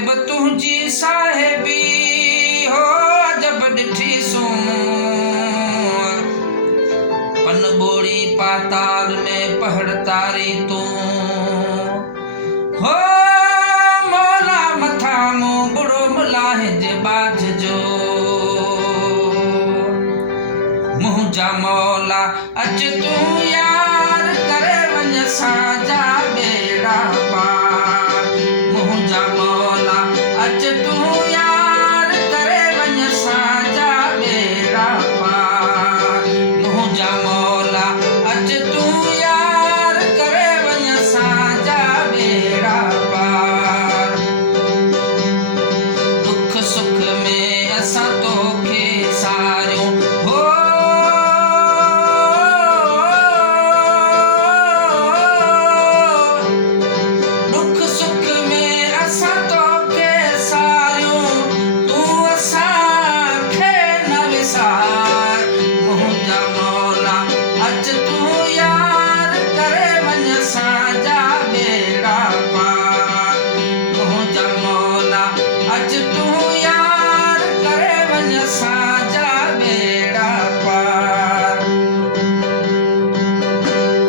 साहिब तुझी साहिबी हो जब ॾिठी सो पन बोड़ी पाताल में पहड़ तारी तू हो मौला मथा मो बुढ़ो मुलाहिज बाझ जो मुंहिंजा मौला अच तू यार करे वञ साजा बेड़ा पार मुंहिंजा मौला अच तू यार करे वञ साजा बेड़ा पार मुंहिंजा मौला अच तू यार करे वञ साजा बेड़ा पार दुख सुख में असां तोखे सारियूं हो दुख सुख में असां तोखे सारियूं तूं असांखे न विसार